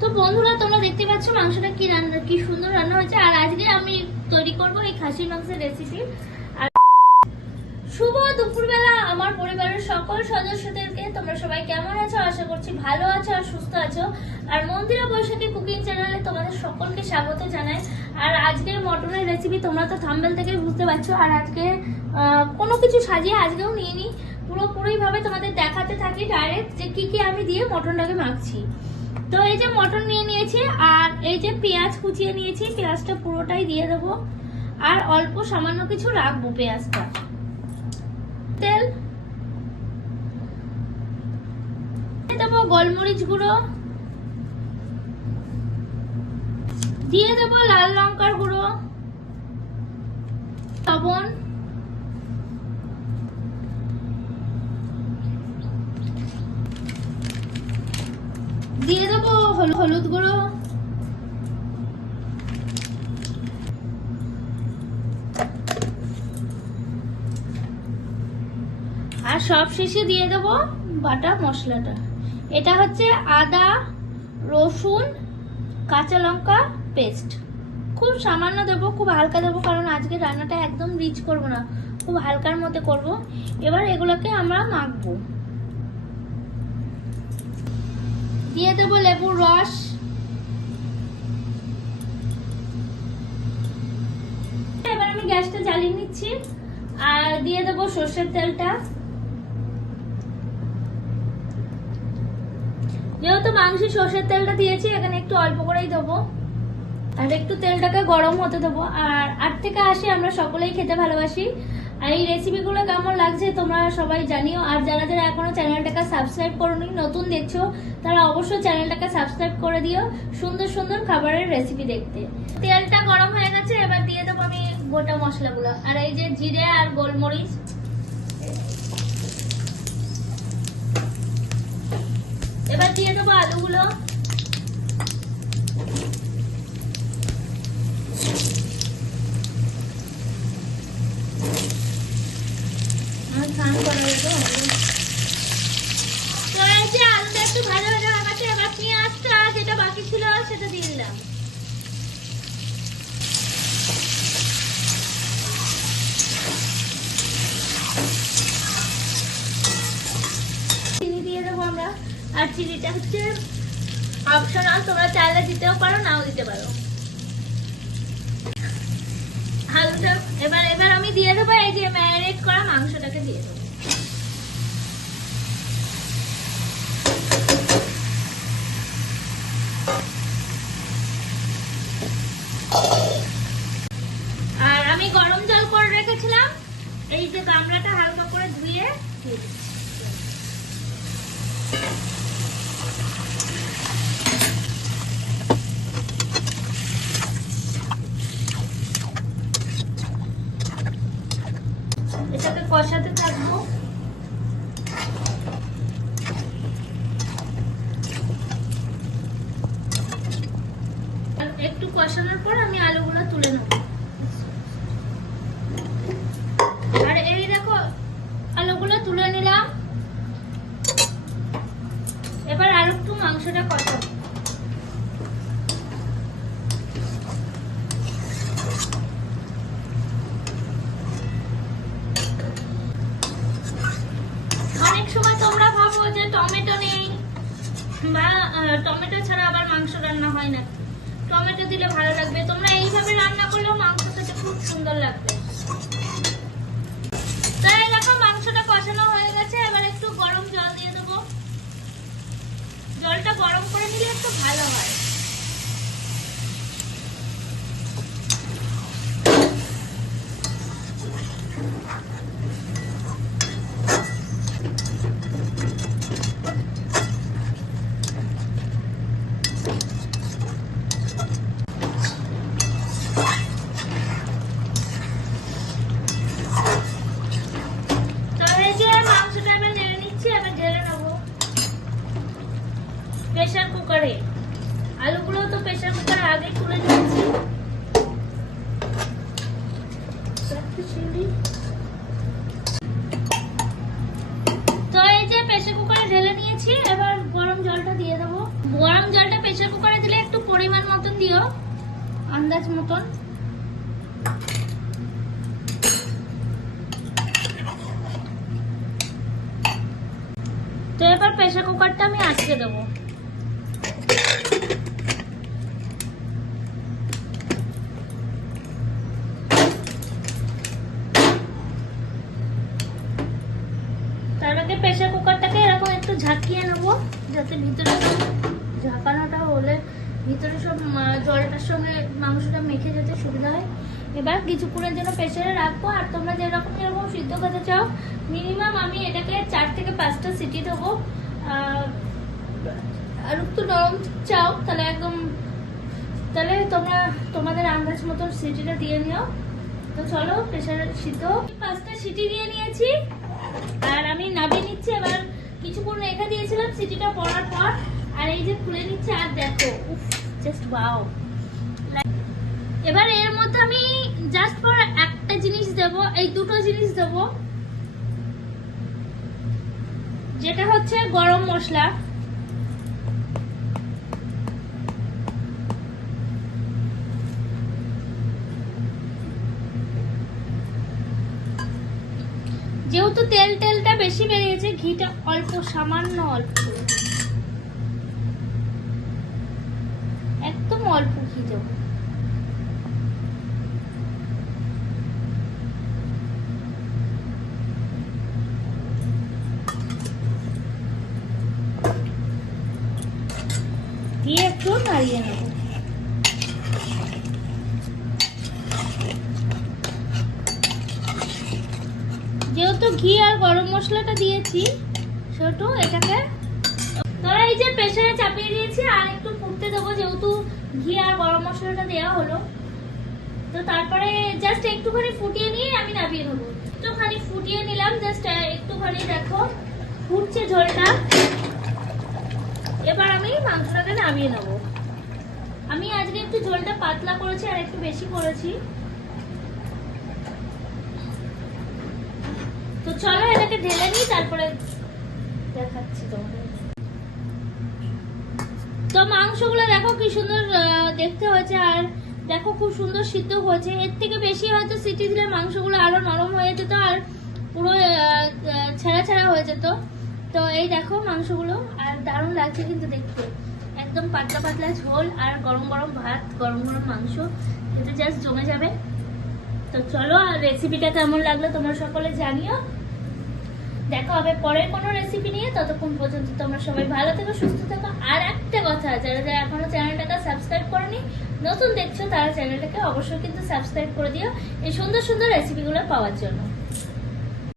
তো বন্ধুরা তোমরা দেখতে পাচ্ছ মাংসটা কি সুন্দর রান্না হয়েছে। আর আজকে আমি তৈরি করব এই খাসির মাংসের রেসিপি। আর শুভ দুপুরবেলা আমার পরিবারের সকল সদস্যদেরকে। তোমরা সবাই কেমন আছো? আশা করছি ভালো আছো আর সুস্থ আছো। আর মন্দিরা বৈশাখী কুকিং চ্যানেলে তোমাদের সকলকে স্বাগত জানাই। আর আজকের মটনের রেসিপি তোমরা তো থাম্বনেল থেকে বুঝতে পারছো। আর আজকে কোনো কিছু সাজিয়ে আজকেও নিয়ে নিই, পুরোপুরি ভাবে তোমাদের দেখাতে থাকি ডাইরেক্ট যে কি কি আমি দিয়ে মটনটাকে মাখছি। তো এই যে মটন নিয়ে নিয়েছি, আর এই যে পেঁয়াজ কুচিয়ে নিয়েছি, পেঁয়াজটা পুরোটাই দিয়ে দেবো। আর অল্প সামান্য কিছু রাখবো পেঁয়াজটা। তেল দেবো, গোলমরিচ গুঁড়ো দিয়ে দেবো, লাল লঙ্কার গুঁড়ো, লবণ, দিয়ে দেবো হলুদ গুঁড়ো, আর সব শেষে দিয়ে দেবো বাটা মশলাটা। এটা হচ্ছে আদা, রসুন, কাঁচা লঙ্কা পেস্ট। খুব সামান্য দেবো, খুব হালকা দেবো, কারণ আজকে রান্নাটা একদম রিচ করব না, খুব হালকার মধ্যে করব। এবার এগুলোকে আমরা মাখবো। দিয়ে দেবো লেবুর রস, এবার আমি গ্যাসটা জ্বালিয়ে নিচ্ছি। আর দিয়ে দেবো সর্ষের তেলটা। যেহেতু মাংসে সর্ষের তেলটা দিয়েছি, এখানে একটু অল্প করেই দেবো। আর একটু তেলটাকে গরম হতে দেবো। আর 8 থেকে 80 আমরা সকলেই খেতে ভালোবাসি। আর এই রেসিপিগুলো কেমন লাগছে তোমরা সবাই জানিও। আর যারা যারা এখনো চ্যানেলটাকে সাবস্ক্রাইব করোনি, নতুন দেখছো, তারা অবশ্যই চ্যানেলটাকে সাবস্ক্রাইব করে দিও সুন্দর সুন্দর খাবারের রেসিপি দেখতে। তেলটা গরম হয়ে গেছে, এবার দিয়ে দেবো আমি গোটা মশলাগুলো। আর এই যে জিরে আর গোলমরিচ, এবার দিয়ে দেবো আলুগুলো। আলুটা একটু ভাজা ভাজা হয়ে গেছে, এবার পেঁয়াজটা যেটা বাকি ছিল সেটা দিয়ে দিলাম। চিনি দিয়ে দেবো আমরা। আর চিনিটা হচ্ছে অপশনাল, তোমরা চাইলে দিতেও পারো, নাও দিতে পারো। আলুটা এবার আমি দিয়ে দেবো এই যে ম্যারিনেট করা মাংসটাকে দিয়ে দেবো। আর আমি গরম জল করে রেখেছিলাম, এই যে গামলাটা হালকা করে ধুয়ে দিয়ে দিচ্ছি। এটাকে কষাতে থাকবো। একটু কষানোর পর আমি আলুগুলো তুলে নেব। আর এই দেখো আলুগুলো তুলে নিলাম। এবার আর একটু মাংসটা কষাবো। অনেক সময় তোমরা ভাবো যে টমেটো নেই বা টমেটো ছাড়া আবার মাংস রান্না হয় না। টমেটো দিলে ভালো লাগবে, তোমরা এইভাবে রান্না করলেও মাংস খেতে খুব সুন্দর লাগবে। তাই দেখো মাংসটা কষানো হয়ে গেছে, এবার একটু গরম জল দিয়ে দেবো। জলটা গরম করে নিলে একটু ভালো হয়। প্রেসার কুকারে আলুগুলো তো প্রেসার কুকারে আগে তুলে নিয়েছি। তো এই যে প্রেসার কুকারে ঢেলে নিয়েছি, এবার গরম জলটা দিয়ে দেবো। গরম জলটা প্রেসার কুকারে পরিমাণ মতন দিও, আন্দাজ মতন। তো এবার প্রেসার কুকারটা আমি আটকে দেবো। তার আগে প্রেসার কুকারটাকে এরকম একটু ঝাঁকিয়ে নেবো, যাতে ভিতরে ঝাঁকানোটা হলে ভিতরে সব জলটার সঙ্গে মাংসটা মেখে যেতে সুবিধা হয়। এবার কিছুক্ষণের জন্য প্রেসারে রাখবো। আর তোমরা যেরকম যেরকম সিদ্ধ করতে চাও, মিনিমাম আমি এটাকে 4 থেকে 5টা সিটি দেবো। আর একটু নরম চাও তাহলে একদম, তাহলে তোমরা তোমাদের আন্দাজ মতো সিটিটা দিয়ে নিও। তো চলো প্রেসারে সিদ্ধ 5টা সিটি দিয়ে নিয়েছি আর আমি নামিয়ে নিচ্ছি। এবার কিছুক্ষণ রেখে দিয়েছিলাম সিটিটা পড়ার পর, আর এই যে খুলে নিচ্ছে আর দেখো, উফ জাস্ট ওয়াও। এবার এর মধ্যে আমি জাস্ট পর একটা জিনিস দেব, এই দুটো জিনিস দেব, যেটা হচ্ছে গরম মশলা। যেহেতু তেলটা বেশি বেরিয়েছে, ঘিটা অল্প, সামান্য অল্প, একদম অল্প ঘি দেব। দিয়ে একটু নাড়িয়ে নেব। যেহেতু ঘি আর গরম মশলাটা দিয়েছি, সেহেতু এটাকে তোরা এই যে প্রেসারে চাপিয়ে দিয়েছি আর একটু ফুটতে দেবো, যেহেতু ঘি আর গরম মশলাটা দেওয়া হলো। তো তারপরে জাস্ট একটুখানি ফুটিয়ে নিয়ে আমি নামিয়ে নেবো। একটুখানি ফুটিয়ে নিলাম, জাস্ট একটুখানি, দেখো ফুটছে ঝোলটা। এবার আমি মাংসটাকে নামিয়ে নেবো। আমি আজকে একটু ঝোলটা পাতলা করেছি আর একটু বেশি করেছি। তো চলো এটাকে ঢেলে নিই, তারপরে দেখাচ্ছি তোমাদের। তো মাংসগুলো দেখো কি সুন্দর দেখতে হয়েছে, আর দেখো খুব সুন্দর সিদ্ধ হয়েছে। এর থেকে বেশি হয়তো সিটি দিলে মাংসগুলো আরো নরম হয়ে যেত আর পুরো ছেঁড়া ছেঁড়া হয়ে যেত। তো এই দেখো মাংসগুলো, আর দারুণ লাগছে কিন্তু দেখতে, একদম পাতলা পাতলা ঝোল আর গরম গরম ভাত, গরম গরম মাংস, এটা জাস্ট জমে যাবে। তো চলো, আর রেসিপিটা কেমন লাগলো তোমরা সকলে জানিও। দেখা হবে পরের কোনো রেসিপি নিয়ে। ততক্ষণ পর্যন্ত তোমরা সবাই ভালো থেকো, সুস্থ থেকো। আর একটা কথা, যারা যারা এখনো চ্যানেলটাকে সাবস্ক্রাইব করনি, নতুন দেখছো, তারা চ্যানেলটাকে অবশ্যই কিন্তু সাবস্ক্রাইব করে দিও এই সুন্দর সুন্দর রেসিপিগুলো পাওয়ার জন্য।